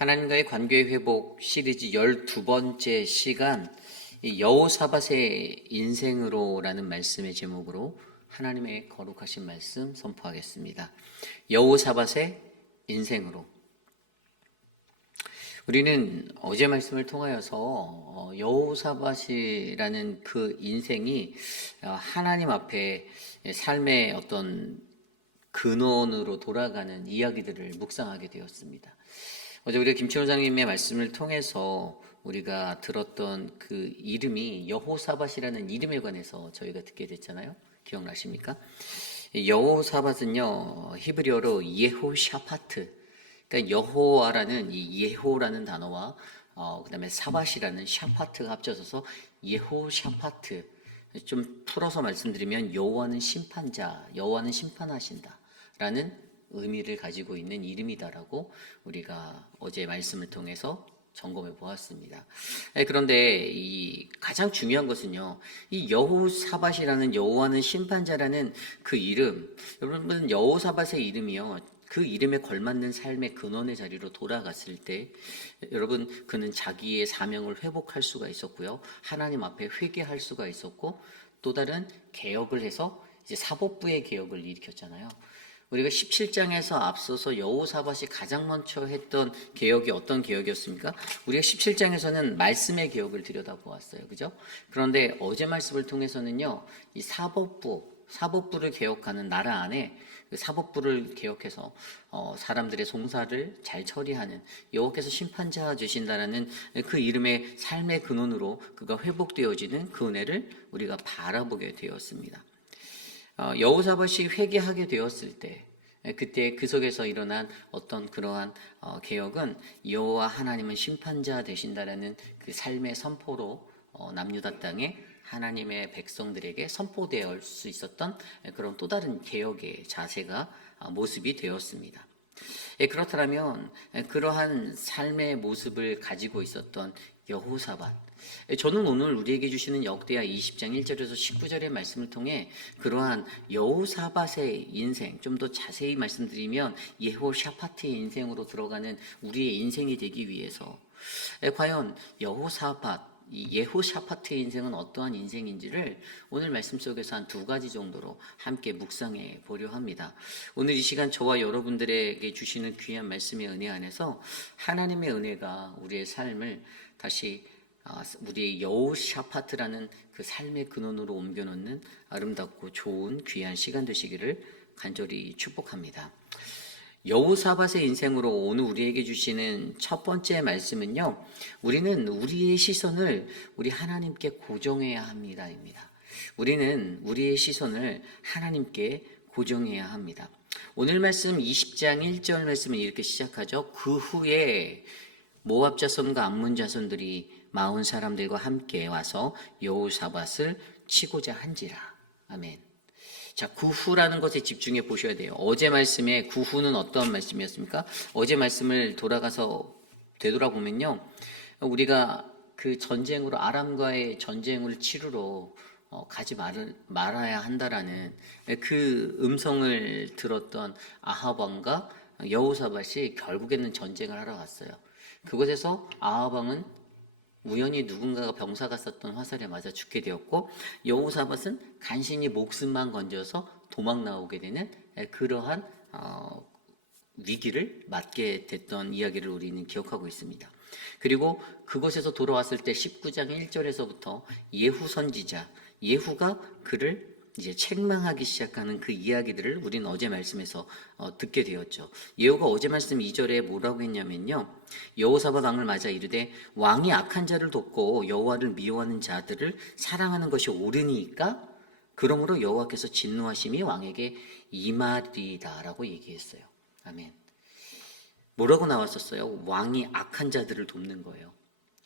하나님과의 관계 회복 시리즈 12번째 시간, 이 여호사밧의 인생으로라는 말씀의 제목으로 하나님의 거룩하신 말씀 선포하겠습니다. 여호사밧의 인생으로. 우리는 어제 말씀을 통하여서 여호사밧이라는 그 인생이 하나님 앞에 삶의 어떤 근원으로 돌아가는 이야기들을 묵상하게 되었습니다. 어제 우리가 김치원 장님의 말씀을 통해서 우리가 들었던 그 이름이 여호사밧이라는 이름에 관해서 저희가 듣게 됐잖아요. 기억나십니까? 여호사밧은요, 히브리어로 예호샤파트, 그러니까 여호와라는 이 예호라는 단어와 그다음에 사밧이라는 샤파트가 합쳐져서 예호샤파트. 좀 풀어서 말씀드리면 여호와는 심판자, 여호와는 심판하신다라는 의미를 가지고 있는 이름이다라고 우리가 어제 말씀을 통해서 점검해 보았습니다. 그런데 이 가장 중요한 것은요, 이 여호사밧이라는 여호와는 심판자라는 그 이름, 여러분 여호사밧의 이름이요, 그 이름에 걸맞는 삶의 근원의 자리로 돌아갔을 때 여러분 그는 자기의 사명을 회복할 수가 있었고요, 하나님 앞에 회개할 수가 있었고, 또 다른 개혁을 해서 이제 사법부의 개혁을 일으켰잖아요. 우리가 17장에서 앞서서 여호사밧이 가장 먼저 했던 개혁이 어떤 개혁이었습니까? 우리가 17장에서는 말씀의 개혁을 들여다보았어요. 그죠? 그런데 어제 말씀을 통해서는요, 이 사법부를 개혁하는 나라 안에 그 사법부를 개혁해서 사람들의 송사를 잘 처리하는 여호와께서 심판자 주신다라는 그 이름의 삶의 근원으로 그가 회복되어지는 그 은혜를 우리가 바라보게 되었습니다. 여호사밧이 회개하게 되었을 때, 그때 그 속에서 일어난 어떤 그러한 개혁은 여호와 하나님은 심판자 되신다라는 그 삶의 선포로 남유다 땅에 하나님의 백성들에게 선포되어 수 있었던 그런 또 다른 개혁의 자세가 모습이 되었습니다. 그렇다면 그러한 삶의 모습을 가지고 있었던 여호사밧, 저는 오늘 우리에게 주시는 역대하 20장 1절에서 19절의 말씀을 통해 그러한 여호사밧의 인생, 좀 더 자세히 말씀드리면 예호샤파트의 인생으로 들어가는 우리의 인생이 되기 위해서 과연 예호샤파트의 인생은 어떠한 인생인지를 오늘 말씀 속에서 한 두 가지 정도로 함께 묵상해 보려 합니다. 오늘 이 시간 저와 여러분들에게 주시는 귀한 말씀의 은혜 안에서 하나님의 은혜가 우리의 삶을 다시 우리의 여호샤파트라는 그 삶의 근원으로 옮겨놓는 아름답고 좋은 귀한 시간 되시기를 간절히 축복합니다. 여호사밧의 인생으로 오늘 우리에게 주시는 첫 번째 말씀은요, 우리는 우리의 시선을 우리 하나님께 고정해야 합니다입니다. 우리는 우리의 시선을 하나님께 고정해야 합니다. 오늘 말씀 20장 1절 말씀은 이렇게 시작하죠. 그 후에 모압 자손과 암몬 자손들이 마온 사람들과 함께 와서 여호사밧을 치고자 한지라. 아멘. 자, 그 후라는 것에 집중해 보셔야 돼요. 어제 말씀에 그 후는 어떤 말씀이었습니까? 어제 말씀을 돌아가서 되돌아보면요, 우리가 그 전쟁으로 아람과의 전쟁을 치르러 가지 말아야 한다라는 그 음성을 들었던 아합 왕과 여호사밧이 결국에는 전쟁을 하러 갔어요. 그곳에서 아합 왕은 우연히 누군가가 병사가 썼던 화살에 맞아 죽게 되었고, 여호사밧은 간신히 목숨만 건져서 도망 나오게 되는 그러한 위기를 맞게 됐던 이야기를 우리는 기억하고 있습니다. 그리고 그곳에서 돌아왔을 때 19장 1절에서부터 예후 선지자, 예후가 그를 이제 책망하기 시작하는 그 이야기들을 우리는 어제 말씀에서 듣게 되었죠. 예후가 어제 말씀 2절에 뭐라고 했냐면요, 여호사밧 왕을 맞아 이르되 왕이 악한 자를 돕고 여호와를 미워하는 자들을 사랑하는 것이 옳으니까 그러므로 여호와께서 진노하심이 왕에게 임하리다라고 얘기했어요. 아멘. 뭐라고 나왔었어요? 왕이 악한 자들을 돕는 거예요.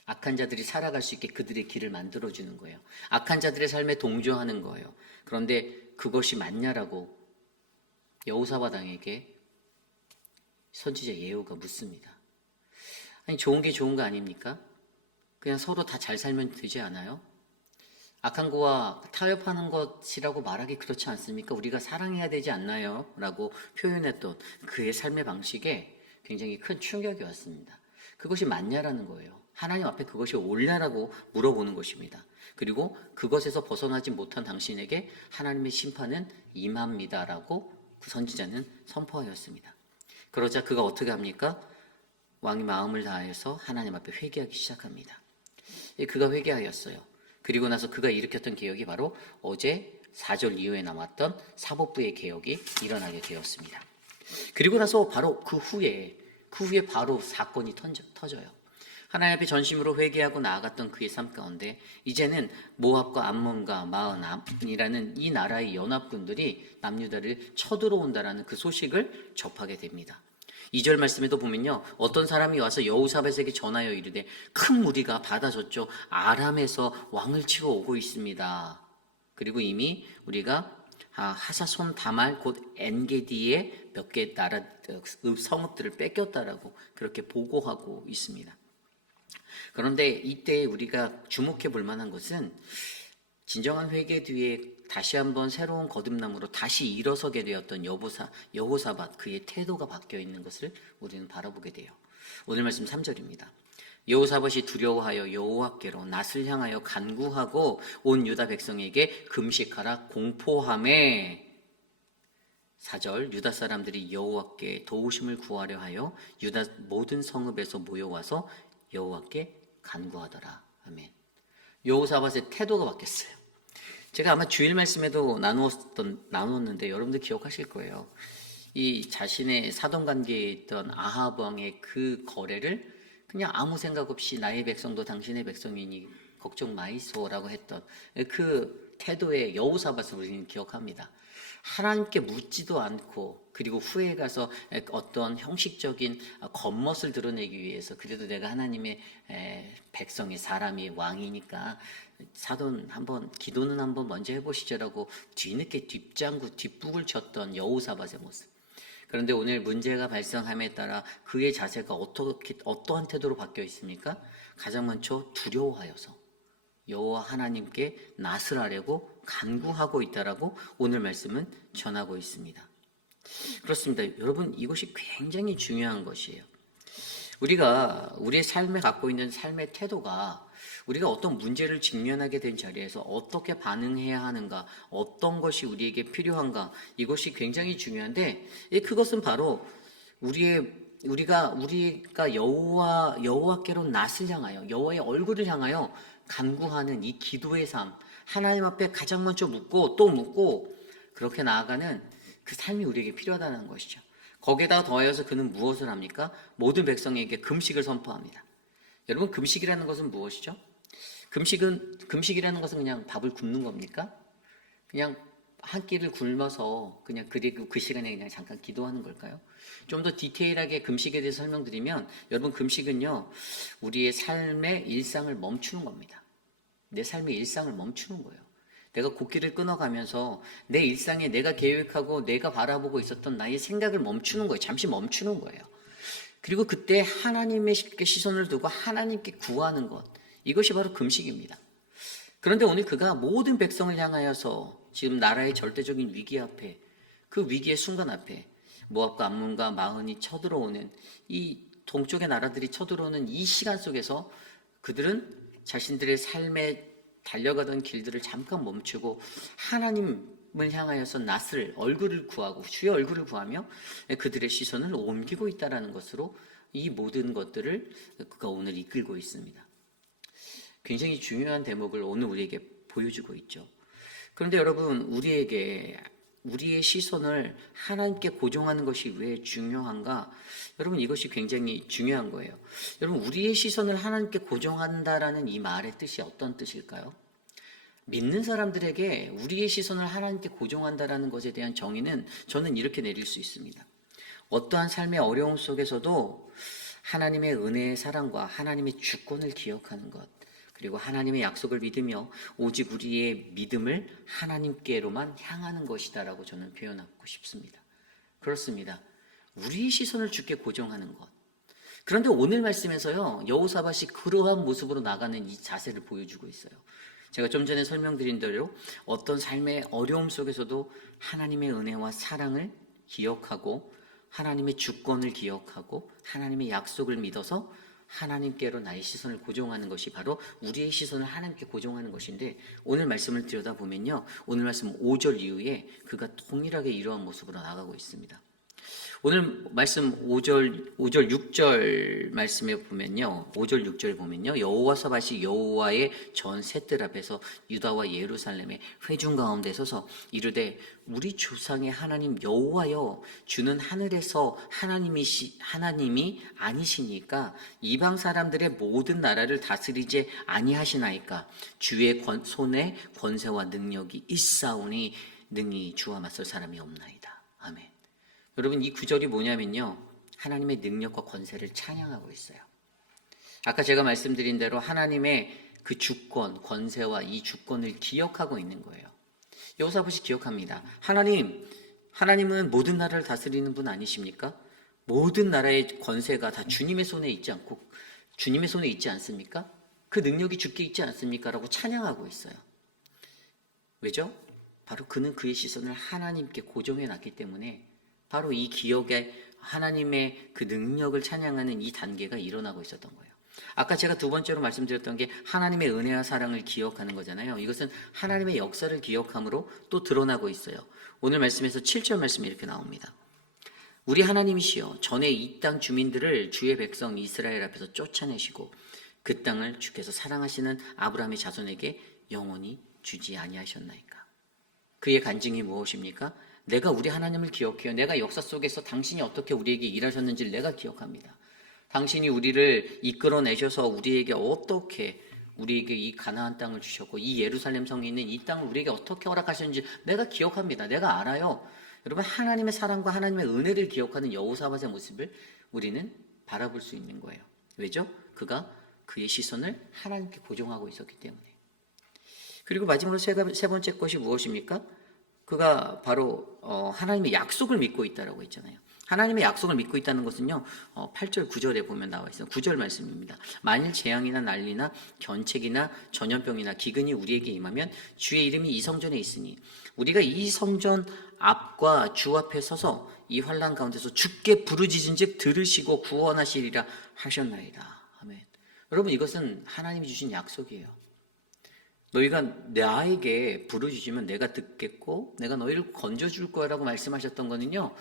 악한 자들이 살아갈 수 있게 그들의 길을 만들어주는 거예요. 악한 자들의 삶에 동조하는 거예요. 그런데 그것이 맞냐라고 여호사밧 왕에게 선지자 예후가 묻습니다. 아니, 좋은 게 좋은 거 아닙니까? 그냥 서로 다 잘 살면 되지 않아요? 악한 거와 타협하는 것이라고 말하기 그렇지 않습니까? 우리가 사랑해야 되지 않나요? 라고 표현했던 그의 삶의 방식에 굉장히 큰 충격이 왔습니다. 그것이 맞냐라는 거예요. 하나님 앞에 그것이 옳냐라고 물어보는 것입니다. 그리고 그것에서 벗어나지 못한 당신에게 하나님의 심판은 임합니다라고 그 선지자는 선포하였습니다. 그러자 그가 어떻게 합니까? 왕이 마음을 다해서 하나님 앞에 회개하기 시작합니다. 그가 회개하였어요. 그리고 나서 그가 일으켰던 개혁이 바로 어제 4절 이후에 남았던 사법부의 개혁이 일어나게 되었습니다. 그리고 나서 바로 그 후에 바로 사건이 터져요. 하나님 앞에 전심으로 회개하고 나아갔던 그의 삶 가운데 이제는 모압과 암몬과 마흔이라는 이 나라의 연합군들이 남유다를 쳐들어온다라는 그 소식을 접하게 됩니다. 2절 말씀에도 보면요, 어떤 사람이 와서 여호사밧에게 전하여 이르되 큰 무리가 바다 저쪽 아람에서 왕을 치러 오고 있습니다. 그리고 이미 우리가 하사손 다말 곧 엔게디의 몇 개 나라 성읍들을 뺏겼다라고 그렇게 보고하고 있습니다. 그런데 이때 우리가 주목해 볼 만한 것은 진정한 회개 뒤에 다시 한번 새로운 거듭남으로 다시 일어서게 되었던 여호사밧 그의 태도가 바뀌어 있는 것을 우리는 바라보게 돼요. 오늘 말씀 3절입니다. 여호사밧이 두려워하여 여호와께로 낯을 향하여 간구하고 온 유다 백성에게 금식하라 공포하매 4절 유다 사람들이 여호와께 도우심을 구하려 하여 유다 모든 성읍에서 모여와서 여호와께 간구하더라. 아멘. 여호사밧의 태도가 바뀌었어요. 제가 아마 주일 말씀에도 나누었는데 여러분들 기억하실 거예요. 이 자신의 사돈 관계에 있던 아합 왕의 그 거래를 그냥 아무 생각 없이 나의 백성도 당신의 백성이니 걱정 마이소라고 했던 그 태도의 여호사밧을 우리는 기억합니다. 하나님께 묻지도 않고 그리고 후에 가서 어떤 형식적인 겉멋을 드러내기 위해서 그래도 내가 하나님의 백성의 사람이 왕이니까 사돈 한번 기도는 한번 먼저 해보시죠라고 뒤늦게 뒷북을 쳤던 여호사밧의 모습. 그런데 오늘 문제가 발생함에 따라 그의 자세가 어떠한 태도로 바뀌어 있습니까? 가장 먼저 두려워하여서 여호와 하나님께 낯을 하려고 간구하고 있다라고 오늘 말씀은 전하고 있습니다. 그렇습니다. 여러분, 이것이 굉장히 중요한 것이에요. 우리가 우리의 삶에 갖고 있는 삶의 태도가 우리가 어떤 문제를 직면하게 된 자리에서 어떻게 반응해야 하는가, 어떤 것이 우리에게 필요한가, 이것이 굉장히 중요한데 그것은 바로 우리가 여호와께로 낯을 향하여 여호와의 얼굴을 향하여 간구하는 이 기도의 삶, 하나님 앞에 가장 먼저 묻고 또 묻고 그렇게 나아가는 그 삶이 우리에게 필요하다는 것이죠. 거기에다가 더하여서 그는 무엇을 합니까? 모든 백성에게 금식을 선포합니다. 여러분, 금식이라는 것은 무엇이죠? 금식이라는 것은 그냥 밥을 굶는 겁니까? 그냥 한 끼를 굶어서 그냥 그리고 그 시간에 그냥 잠깐 기도하는 걸까요? 좀 더 디테일하게 금식에 대해서 설명드리면 여러분, 금식은요 우리의 삶의 일상을 멈추는 겁니다. 내 삶의 일상을 멈추는 거예요. 내가 곡기를 끊어가면서 내 일상에 내가 계획하고 내가 바라보고 있었던 나의 생각을 멈추는 거예요. 잠시 멈추는 거예요. 그리고 그때 하나님의 시선을 두고 하나님께 구하는 것, 이것이 바로 금식입니다. 그런데 오늘 그가 모든 백성을 향하여서 지금 나라의 절대적인 위기 앞에, 그 위기의 순간 앞에 모압과 암몬과 마흔이 쳐들어오는 이 동쪽의 나라들이 쳐들어오는 이 시간 속에서 그들은 자신들의 삶에 달려가던 길들을 잠깐 멈추고 하나님을 향하여서 얼굴을 구하고 주의 얼굴을 구하며 그들의 시선을 옮기고 있다는 것으로 이 모든 것들을 그가 오늘 이끌고 있습니다. 굉장히 중요한 대목을 오늘 우리에게 보여주고 있죠. 그런데 여러분, 우리의 시선을 하나님께 고정하는 것이 왜 중요한가? 여러분, 이것이 굉장히 중요한 거예요. 여러분, 우리의 시선을 하나님께 고정한다라는 이 말의 뜻이 어떤 뜻일까요? 믿는 사람들에게 우리의 시선을 하나님께 고정한다라는 것에 대한 정의는 저는 이렇게 내릴 수 있습니다. 어떠한 삶의 어려움 속에서도 하나님의 은혜의 사랑과 하나님의 주권을 기억하는 것, 그리고 하나님의 약속을 믿으며 오직 우리의 믿음을 하나님께로만 향하는 것이다라고 저는 표현하고 싶습니다. 그렇습니다. 우리의 시선을 주께 고정하는 것. 그런데 오늘 말씀에서요, 여호사밧이 그러한 모습으로 나가는 이 자세를 보여주고 있어요. 제가 좀 전에 설명드린 대로 어떤 삶의 어려움 속에서도 하나님의 은혜와 사랑을 기억하고 하나님의 주권을 기억하고 하나님의 약속을 믿어서 하나님께로 나의 시선을 고정하는 것이 바로 우리의 시선을 하나님께 고정하는 것인데, 오늘 말씀을 들여다보면요, 오늘 말씀 5절 이후에 그가 동일하게 이러한 모습으로 나가고 있습니다. 오늘 말씀 5절 6절 말씀에 보면요, 5절 6절 보면요, 여호와 사밧이 여호와의 전 셋들 앞에서 유다와 예루살렘의 회중 가운데 서서 이르되 우리 조상의 하나님 여호와여, 주는 하늘에서 하나님이 아니시니까 이방 사람들의 모든 나라를 다스리지 아니하시나이까. 주의 손에 권세와 능력이 있사오니 능히 주와 맞설 사람이 없나이다. 아멘. 여러분, 이 구절이 뭐냐면요, 하나님의 능력과 권세를 찬양하고 있어요. 아까 제가 말씀드린 대로 하나님의 그 주권, 권세와 이 주권을 기억하고 있는 거예요. 여호사밧이 기억합니다. 하나님은 모든 나라를 다스리는 분 아니십니까? 모든 나라의 권세가 다 주님의 손에 있지 않고 주님의 손에 있지 않습니까? 그 능력이 주께 있지 않습니까? 라고 찬양하고 있어요. 왜죠? 바로 그는 그의 시선을 하나님께 고정해 놨기 때문에 바로 이 기억에 하나님의 그 능력을 찬양하는 이 단계가 일어나고 있었던 거예요. 아까 제가 두 번째로 말씀드렸던 게 하나님의 은혜와 사랑을 기억하는 거잖아요. 이것은 하나님의 역사를 기억함으로 또 드러나고 있어요. 오늘 말씀에서 7절 말씀이 이렇게 나옵니다. 우리 하나님이시여, 전에 이 땅 주민들을 주의 백성 이스라엘 앞에서 쫓아내시고 그 땅을 주께서 사랑하시는 아브라함의 자손에게 영원히 주지 아니하셨나이까. 그의 간증이 무엇입니까? 내가 우리 하나님을 기억해요. 내가 역사 속에서 당신이 어떻게 우리에게 일하셨는지를 내가 기억합니다. 당신이 우리를 이끌어내셔서 우리에게 어떻게 우리에게 이 가나안 땅을 주셨고 이 예루살렘 성에 있는 이 땅을 우리에게 어떻게 허락하셨는지 내가 기억합니다. 내가 알아요. 여러분, 하나님의 사랑과 하나님의 은혜를 기억하는 여호사밧의 모습을 우리는 바라볼 수 있는 거예요. 왜죠? 그가 그의 시선을 하나님께 고정하고 있었기 때문에. 그리고 마지막으로 세 번째 것이 무엇입니까? 그가 바로 하나님의 약속을 믿고 있다라고 했잖아요. 하나님의 약속을 믿고 있다는 것은요, 8절 9절에 보면 나와 있어요. 9절 말씀입니다. 만일 재앙이나 난리나 견책이나 전염병이나 기근이 우리에게 임하면 주의 이름이 이 성전에 있으니 우리가 이 성전 앞과 주 앞에 서서 이 환난 가운데서 주께 부르짖은즉 들으시고 구원하시리라 하셨나이다. 아멘. 여러분, 이것은 하나님이 주신 약속이에요. 너희가 나에게 부르짖으면 내가 듣겠고 내가 너희를 건져줄 거라고 말씀하셨던 거는요,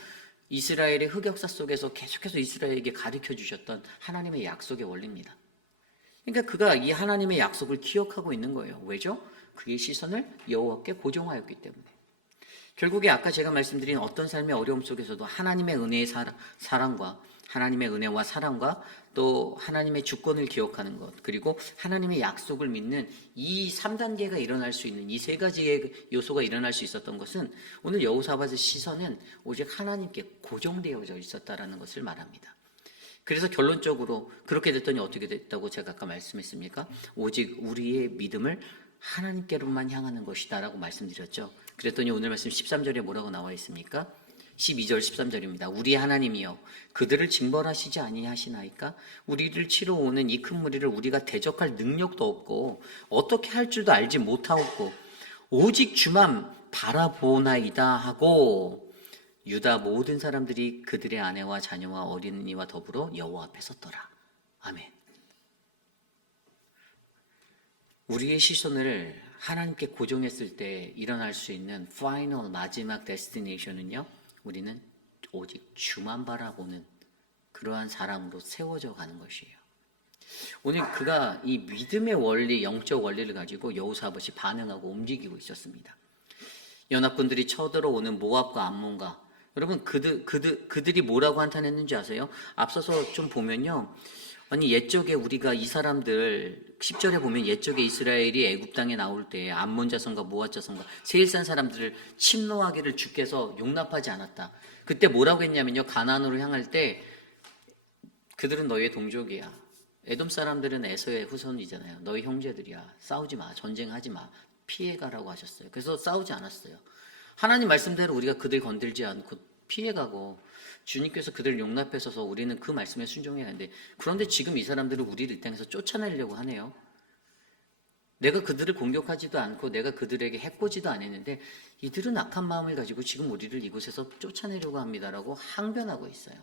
이스라엘의 흑역사 속에서 계속해서 이스라엘에게 가르쳐 주셨던 하나님의 약속의 원리입니다. 그러니까 그가 이 하나님의 약속을 기억하고 있는 거예요. 왜죠? 그의 시선을 여호와께 고정하였기 때문에. 결국에 아까 제가 말씀드린 어떤 삶의 어려움 속에서도 하나님의 은혜의 사랑과 하나님의 은혜와 사랑과 또 하나님의 주권을 기억하는 것, 그리고 하나님의 약속을 믿는 이 3단계가 일어날 수 있는 이 세 가지의 요소가 일어날 수 있었던 것은 오늘 여호사밧의 시선은 오직 하나님께 고정되어져 있었다라는 것을 말합니다. 그래서 결론적으로 그렇게 됐더니 어떻게 됐다고 제가 아까 말씀했습니까? 오직 우리의 믿음을 하나님께로만 향하는 것이다라고 말씀드렸죠. 그랬더니 오늘 말씀 13절에 뭐라고 나와 있습니까? 12절 13절입니다. 우리 하나님이여, 그들을 징벌하시지 아니하시나이까? 우리를 치러 오는 이 큰 무리를 우리가 대적할 능력도 없고 어떻게 할 줄도 알지 못하옵고 오직 주만 바라보나이다 하고 유다 모든 사람들이 그들의 아내와 자녀와 어린이와 더불어 여호와 앞에 섰더라. 아멘. 우리의 시선을 하나님께 고정했을 때 일어날 수 있는 파이널 마지막 데스티네이션은요, 우리는 오직 주만 바라보는 그러한 사람으로 세워져 가는 것이에요. 오늘 그가 이 믿음의 원리, 영적 원리를 가지고 여호사밧이 반응하고 움직이고 있었습니다. 연합군들이 쳐들어오는 모압과 암몬과, 여러분 그들이 뭐라고 한탄했는지 아세요? 앞서서 좀 보면요, 아니 옛적에 우리가 이 사람들 10절에 보면 옛적에 이스라엘이 애굽 땅에 나올 때 암몬 자손과 모압 자손과 세일산 사람들을 침노하기를 주께서 용납하지 않았다. 그때 뭐라고 했냐면요, 가나안으로 향할 때 그들은 너희의 동족이야. 에돔 사람들은 에서의 후손이잖아요. 너희 형제들이야. 싸우지 마. 전쟁하지 마. 피해가라고 하셨어요. 그래서 싸우지 않았어요. 하나님 말씀대로 우리가 그들 건들지 않고 피해가고 주님께서 그들을 용납하셔서 우리는 그 말씀에 순종해야 하는데, 그런데 지금 이 사람들은 우리를 이 땅에서 쫓아내려고 하네요. 내가 그들을 공격하지도 않고 내가 그들에게 해코지도 안 했는데 이들은 악한 마음을 가지고 지금 우리를 이곳에서 쫓아내려고 합니다라고 항변하고 있어요.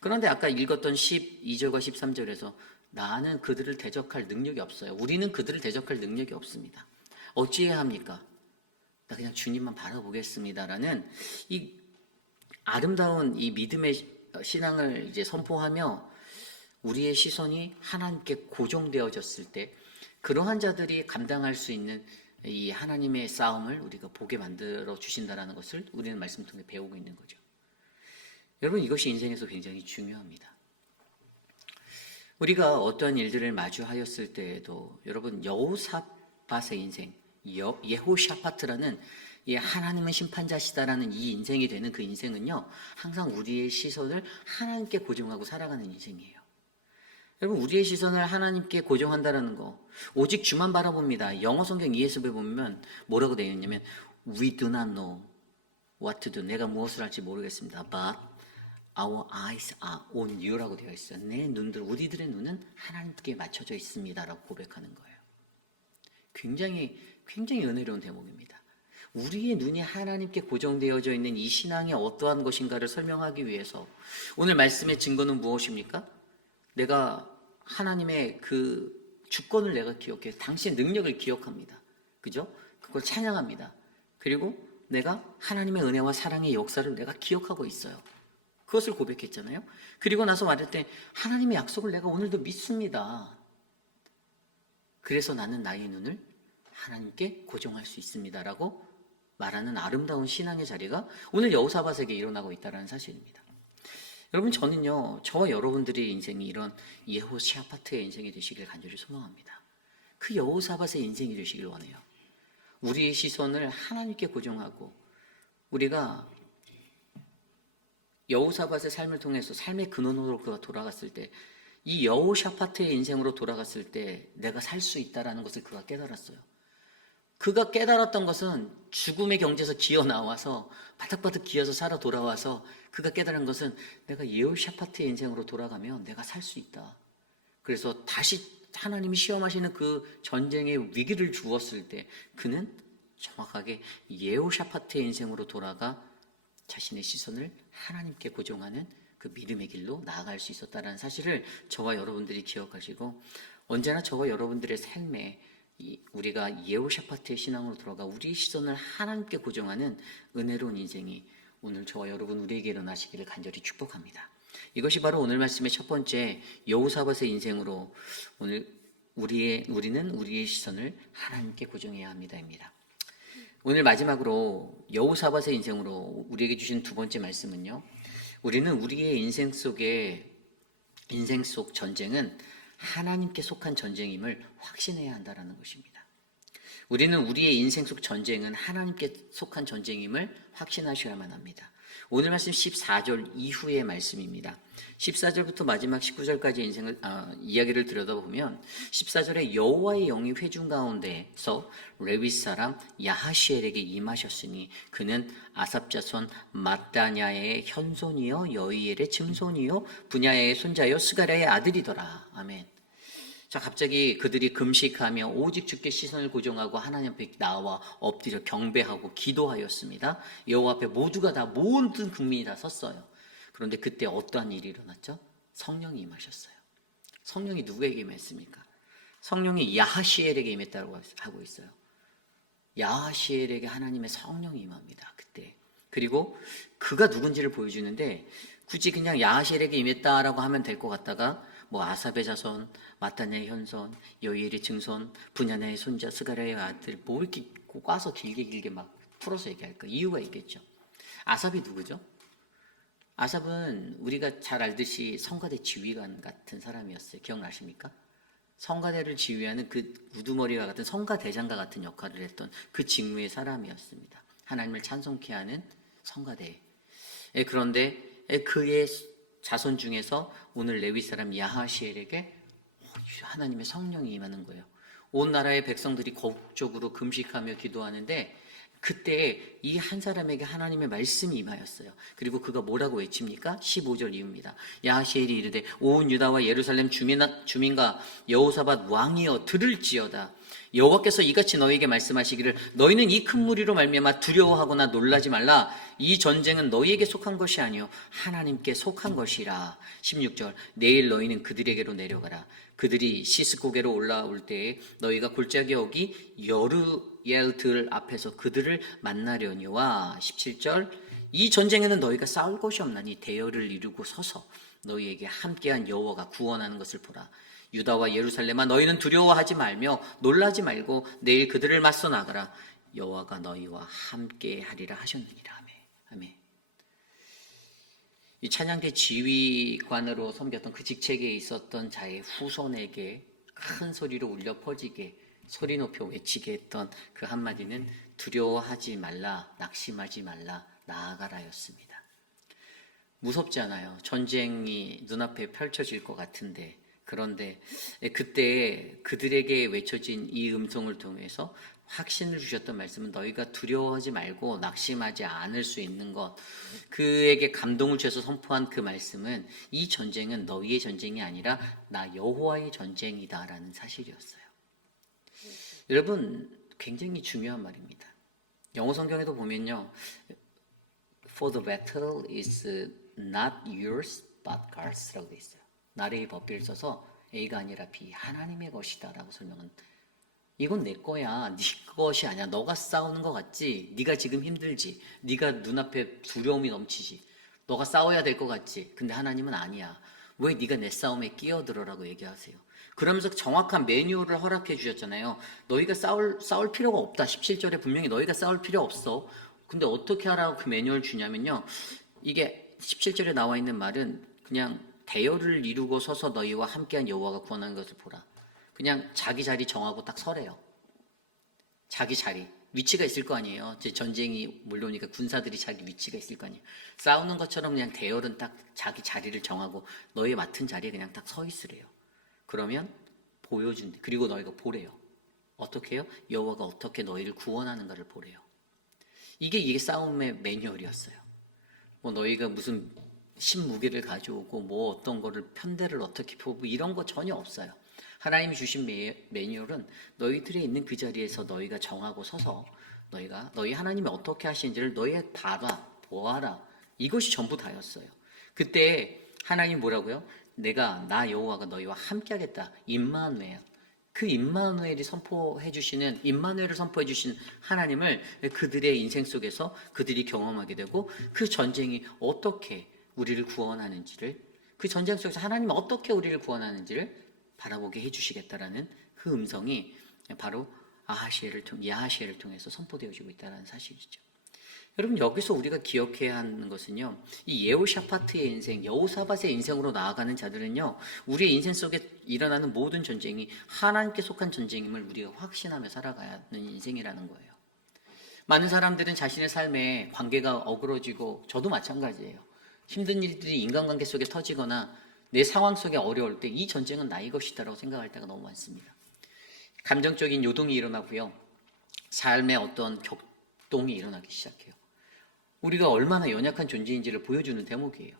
그런데 아까 읽었던 12절과 13절에서 나는 그들을 대적할 능력이 없어요. 우리는 그들을 대적할 능력이 없습니다. 어찌해야 합니까? 나 그냥 주님만 바라보겠습니다라는 이 아름다운 이 믿음의 신앙을 이제 선포하며 우리의 시선이 하나님께 고정되어졌을 때 그러한 자들이 감당할 수 있는 이 하나님의 싸움을 우리가 보게 만들어 주신다라는 것을 우리는 말씀 통해 배우고 있는 거죠. 여러분, 이것이 인생에서 굉장히 중요합니다. 우리가 어떠한 일들을 마주하였을 때에도 여러분, 여호사밧의 인생, 예호샤파트라는 이 하나님은 심판자시다라는 이 인생이 되는 그 인생은요, 항상 우리의 시선을 하나님께 고정하고 살아가는 인생이에요. 여러분, 우리의 시선을 하나님께 고정한다라는 거, 오직 주만 바라봅니다. 영어 성경 ESV에 보면 뭐라고 되어 있냐면 We do not know what to do. 내가 무엇을 할지 모르겠습니다. But our eyes are on you라고 되어 있어요. 내 눈들, 우리들의 눈은 하나님께 맞춰져 있습니다라고 고백하는 거예요. 굉장히 은혜로운 대목입니다. 우리의 눈이 하나님께 고정되어져 있는 이 신앙이 어떠한 것인가를 설명하기 위해서 오늘 말씀의 증거는 무엇입니까? 내가 하나님의 그 주권을 내가 기억해요. 당신의 능력을 기억합니다. 그죠? 그걸 찬양합니다. 그리고 내가 하나님의 은혜와 사랑의 역사를 내가 기억하고 있어요. 그것을 고백했잖아요. 그리고 나서 말할 때 하나님의 약속을 내가 오늘도 믿습니다. 그래서 나는 나의 눈을 하나님께 고정할 수 있습니다라고 말하는 아름다운 신앙의 자리가 오늘 여호사밧에게 일어나고 있다는 사실입니다. 여러분, 저는요, 저와 여러분들의 인생이 이런 예호샤파트의 인생이 되시길 간절히 소망합니다. 그 여호사밧의 인생이 되시길 원해요. 우리의 시선을 하나님께 고정하고 우리가 여호사밧의 삶을 통해서 삶의 근원으로 그가 돌아갔을 때, 이 여호샤파트의 인생으로 돌아갔을 때 내가 살 수 있다라는 것을 그가 깨달았어요. 그가 깨달았던 것은 죽음의 경지에서 기어 나와서 바닥바닥 기어서 살아 돌아와서 그가 깨달은 것은 내가 예호샤파트의 인생으로 돌아가면 내가 살 수 있다. 그래서 다시 하나님이 시험하시는 그 전쟁의 위기를 주었을 때 그는 정확하게 예호샤파트의 인생으로 돌아가 자신의 시선을 하나님께 고정하는 그 믿음의 길로 나아갈 수 있었다는 사실을 저와 여러분들이 기억하시고, 언제나 저와 여러분들의 삶에 우리가 예호샤파트의 신앙으로 돌아가 우리의 시선을 하나님께 고정하는 은혜로운 인생이 오늘 저와 여러분 우리에게 일어나시기를 간절히 축복합니다. 이것이 바로 오늘 말씀의 첫 번째 여호사밧의 인생으로 우리는 우리의 시선을 하나님께 고정해야 합니다입니다. 오늘 마지막으로 여호사밧의 인생으로 우리에게 주신 두 번째 말씀은요, 우리는 우리의 인생 속 전쟁은 하나님께 속한 전쟁임을 확신해야 한다는 것입니다. 우리는 우리의 인생 속 전쟁은 하나님께 속한 전쟁임을 확신하셔야만 합니다. 오늘 말씀 14절 이후의 말씀입니다. 14절부터 마지막 19절까지 이야기를 들여다보면 14절에 여호와의 영이 회중 가운데서 레위 사람 야하시엘에게 임하셨으니 그는 아삽 자손 마따냐의 현손이요 여이엘의 증손이요 분야의 손자요 스가랴의 아들이더라. 아멘. 자, 갑자기 그들이 금식하며 오직 주께 시선을 고정하고 하나님 앞에 나와 엎드려 경배하고 기도하였습니다. 여호와 앞에 모든 국민이 다 섰어요. 그런데 그때 어떠한 일이 일어났죠? 성령이 임하셨어요. 성령이 누구에게 임했습니까? 성령이 야하시엘에게 임했다고 하고 있어요. 야하시엘에게 하나님의 성령이 임합니다. 그때. 그리고 그가 누군지를 보여주는데 굳이 그냥 야하시엘에게 임했다라고 하면 될 것 같다가 아삽의 자손, 마따냐의 현손, 여이엘의 증손, 분야냐의 손자, 스가랴의 아들, 이렇게 꽈서 길게 막 풀어서 얘기할까? 이유가 있겠죠. 아삽이 누구죠? 아삽은 우리가 잘 알듯이 성가대 지휘관 같은 사람이었어요. 기억나십니까? 성가대를 지휘하는 그 우두머리와 같은 성가대장과 같은 역할을 했던 그 직무의 사람이었습니다. 하나님을 찬송케 하는 성가대. 그런데 그의 자손 중에서 오늘 레위 사람 야하시엘에게 하나님의 성령이 임하는 거예요. 온 나라의 백성들이 거국적으로 금식하며 기도하는데 그때 이 한 사람에게 하나님의 말씀이 임하였어요. 그리고 그가 뭐라고 외칩니까? 15절 이후입니다. 야하시엘이 이르되 온 유다와 예루살렘 주민과 여호사밧 왕이여 들을지어다. 여호와께서 이같이 너희에게 말씀하시기를 너희는 이 큰 무리로 말미암아 두려워하거나 놀라지 말라. 이 전쟁은 너희에게 속한 것이 아니요 하나님께 속한 것이라. 16절 내일 너희는 그들에게로 내려가라. 그들이 시스고개로 올라올 때에 너희가 골짜기 어기 여르엘들 앞에서 그들을 만나려니와. 17절 이 전쟁에는 너희가 싸울 것이 없나니 대열을 이루고 서서 너희에게 함께한 여호와가 구원하는 것을 보라. 유다와 예루살렘아 너희는 두려워하지 말며 놀라지 말고 내일 그들을 맞서 나가라. 여호와가 너희와 함께 하리라 하셨느니라. 아멘. 아멘. 이 찬양대 지휘관으로 섬겼던 그 직책에 있었던 자의 후손에게 큰 소리로 울려 퍼지게 소리 높여 외치게 했던 그 한마디는 두려워하지 말라, 낙심하지 말라, 나아가라였습니다. 무섭지 않아요. 전쟁이 눈앞에 펼쳐질 것 같은데, 그런데 그때 그들에게 외쳐진 이 음성을 통해서 확신을 주셨던 말씀은 너희가 두려워하지 말고 낙심하지 않을 수 있는 것, 그에게 감동을 주셔서 선포한 그 말씀은 이 전쟁은 너희의 전쟁이 아니라 나 여호와의 전쟁이다라는 사실이었어요. 여러분, 굉장히 중요한 말입니다. 영어 성경에도 보면요, For the battle is not yours but God's 라고 되어 있어요. 나의 법비를 써서 A가 아니라 B, 하나님의 것이다 라고 설명은, 이건 내 거야, 네 것이 아니야. 너가 싸우는 것 같지? 네가 지금 힘들지? 네가 눈앞에 두려움이 넘치지? 너가 싸워야 될 것 같지? 근데 하나님은 아니야. 왜 네가 내 싸움에 끼어들어라고 얘기하세요. 그러면서 정확한 매뉴얼을 허락해 주셨잖아요. 너희가 싸울 필요가 없다. 17절에 분명히 너희가 싸울 필요 없어. 근데 어떻게 하라고 그 매뉴얼을 주냐면요, 이게 17절에 나와 있는 말은 그냥 대열을 이루고 서서 너희와 함께한 여호와가 구원하는 것을 보라. 그냥 자기 자리 정하고 딱 서래요. 자기 자리. 위치가 있을 거 아니에요. 이제 전쟁이 몰려오니까 군사들이 자기 위치가 있을 거 아니에요. 싸우는 것처럼 그냥 대열은 딱 자기 자리를 정하고 너희 맡은 자리에 그냥 딱 서 있으래요. 그러면 보여준대. 그리고 너희가 보래요. 어떻게 해요? 여호와가 어떻게 너희를 구원하는가를 보래요. 이게 싸움의 매뉴얼이었어요. 뭐 너희가 무슨 신무기를 가져오고 뭐 어떤 거를 편대를 어떻게 펴고 이런 거 전혀 없어요. 하나님이 주신 매뉴얼은 너희들이 있는 그 자리에서 너희가 정하고 서서 너희 하나님이 어떻게 하시는지를 너희 봐라, 보아라. 이것이 전부 다였어요. 그때 하나님 뭐라고요? 나 여호와가 너희와 함께 하겠다. 임마누엘. 그 임마누엘을 선포해 주시는 하나님을 그들의 인생 속에서 그들이 경험하게 되고, 그 전쟁이 어떻게 우리를 구원하는지를, 그 전쟁 속에서 하나님이 어떻게 우리를 구원하는지를 바라보게 해주시겠다라는 그 음성이 바로 야하시엘을 통해서 선포되어지고 있다는 사실이죠. 여러분, 여기서 우리가 기억해야 하는 것은요, 이 예호샤파트의 인생, 여호사밧의 인생으로 나아가는 자들은요, 우리의 인생 속에 일어나는 모든 전쟁이 하나님께 속한 전쟁임을 우리가 확신하며 살아가야 하는 인생이라는 거예요. 많은 사람들은 자신의 삶에 관계가 어그러지고, 저도 마찬가지예요. 힘든 일들이 인간관계 속에 터지거나 내 상황 속에 어려울 때 이 전쟁은 나의 것이다라고 생각할 때가 너무 많습니다. 감정적인 요동이 일어나고요, 삶의 어떤 격동이 일어나기 시작해요. 우리가 얼마나 연약한 존재인지를 보여주는 대목이에요.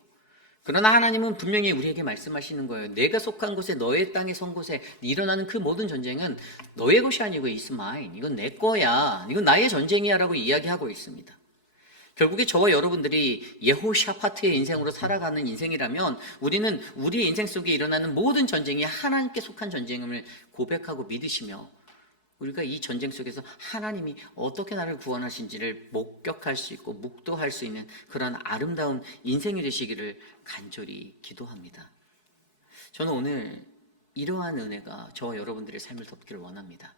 그러나 하나님은 분명히 우리에게 말씀하시는 거예요. 내가 속한 곳에, 너의 땅에 선 곳에 일어나는 그 모든 전쟁은 너의 것이 아니고 It's mine. 이건 내 거야. 이건 나의 전쟁이야 라고 이야기하고 있습니다. 결국에 저와 여러분들이 예호샤파트의 인생으로 살아가는 인생이라면 우리는 우리의 인생 속에 일어나는 모든 전쟁이 하나님께 속한 전쟁임을 고백하고 믿으시며, 우리가 이 전쟁 속에서 하나님이 어떻게 나를 구원하신지를 목격할 수 있고 묵도할 수 있는 그런 아름다운 인생이 되시기를 간절히 기도합니다. 저는 오늘 이러한 은혜가 저와 여러분들의 삶을 덮기를 원합니다.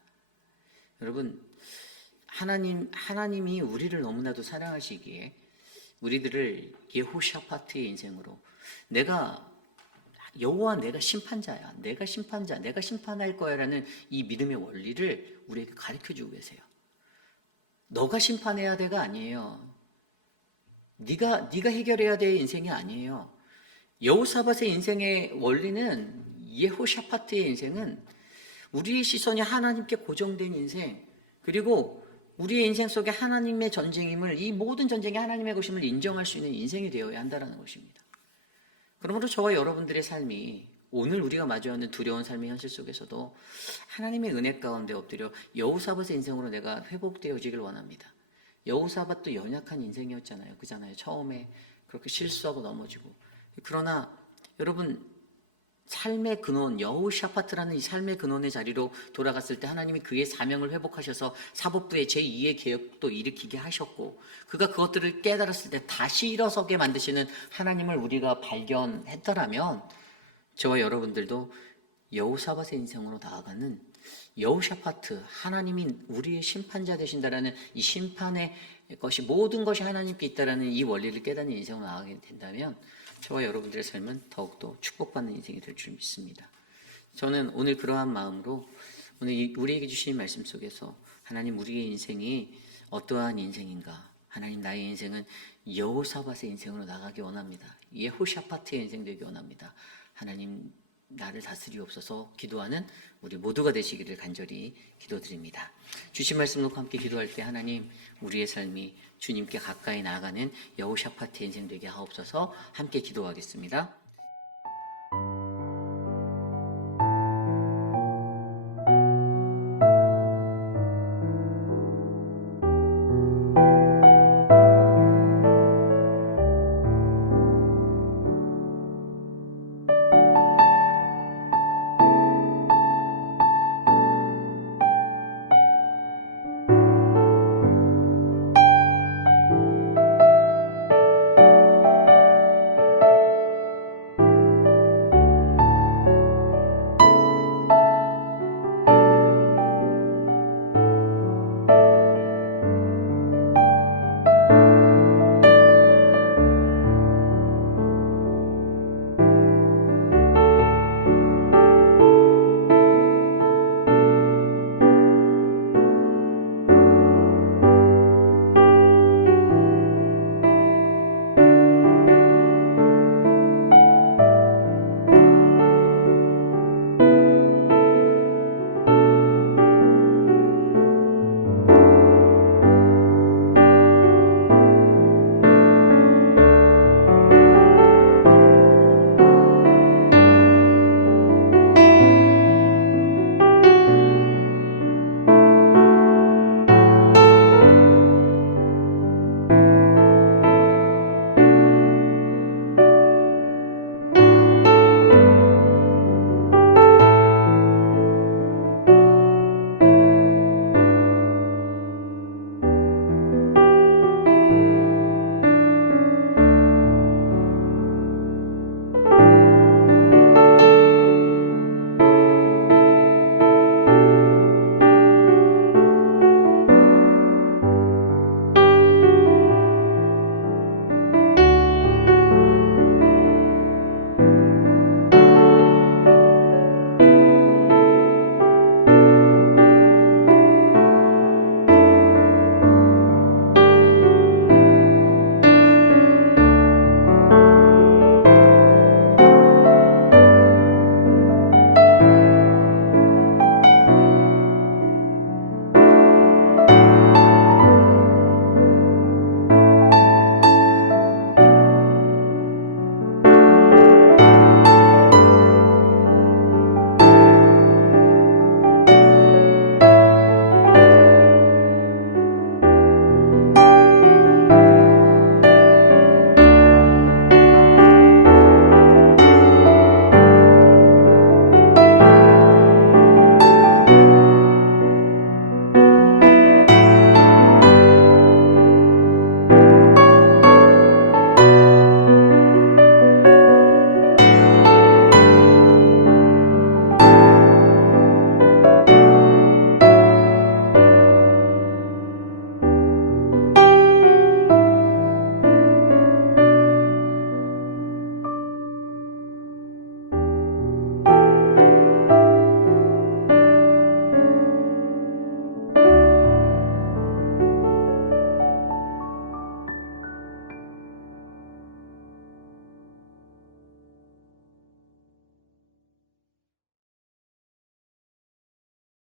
여러분, 하나님이 우리를 너무나도 사랑하시기에 우리들을 예호샤파트의 인생으로, 여호와 내가 심판자야, 내가 심판할 거야 라는 이 믿음의 원리를 우리에게 가르쳐주고 계세요. 너가 심판해야 돼가 아니에요. 네가 해결해야 될 인생이 아니에요. 여호사밧의 인생의 원리는, 예호샤파트의 인생은 우리의 시선이 하나님께 고정된 인생, 그리고 우리의 인생 속에 하나님의 전쟁임을, 이 모든 전쟁이 하나님의 것임을 인정할 수 있는 인생이 되어야 한다는 것입니다. 그러므로 저와 여러분들의 삶이 오늘 우리가 마주하는 두려운 삶의 현실 속에서도 하나님의 은혜 가운데 엎드려 여호사밧의 인생으로 내가 회복되어지길 원합니다. 여호사밧도 연약한 인생이었잖아요. 그잖아요. 처음에 그렇게 실수하고 넘어지고. 그러나 여러분, 삶의 근원, 여호샤파트라는 이 삶의 근원의 자리로 돌아갔을 때 하나님이 그의 사명을 회복하셔서 사법부의 제2의 개혁도 일으키게 하셨고, 그가 그것들을 깨달았을 때 다시 일어서게 만드시는 하나님을 우리가 발견했더라면 저와 여러분들도 여호사밧의 인생으로 나아가는 여호샤파트, 하나님이 우리의 심판자 되신다라는 이 심판의 것이, 모든 것이 하나님께 있다라는 이 원리를 깨닫는 인생으로 나아가게 된다면 저와 여러분들의 삶은 더욱더 축복받는 인생이 될 줄 믿습니다. 저는 오늘 그러한 마음으로 오늘 우리에게 주신 말씀 속에서 하나님, 우리의 인생이 어떠한 인생인가, 하나님, 나의 인생은 여호사밧의 인생으로 나가기 원합니다. 예호샤파트의 인생 되기 원합니다. 하나님, 나를 다스리옵소서 기도하는 우리 모두가 되시기를 간절히 기도드립니다. 주신 말씀 놓고 함께 기도할 때 하나님, 우리의 삶이 주님께 가까이 나아가는 여호샤파트의 인생 되게 하옵소서. 함께 기도하겠습니다.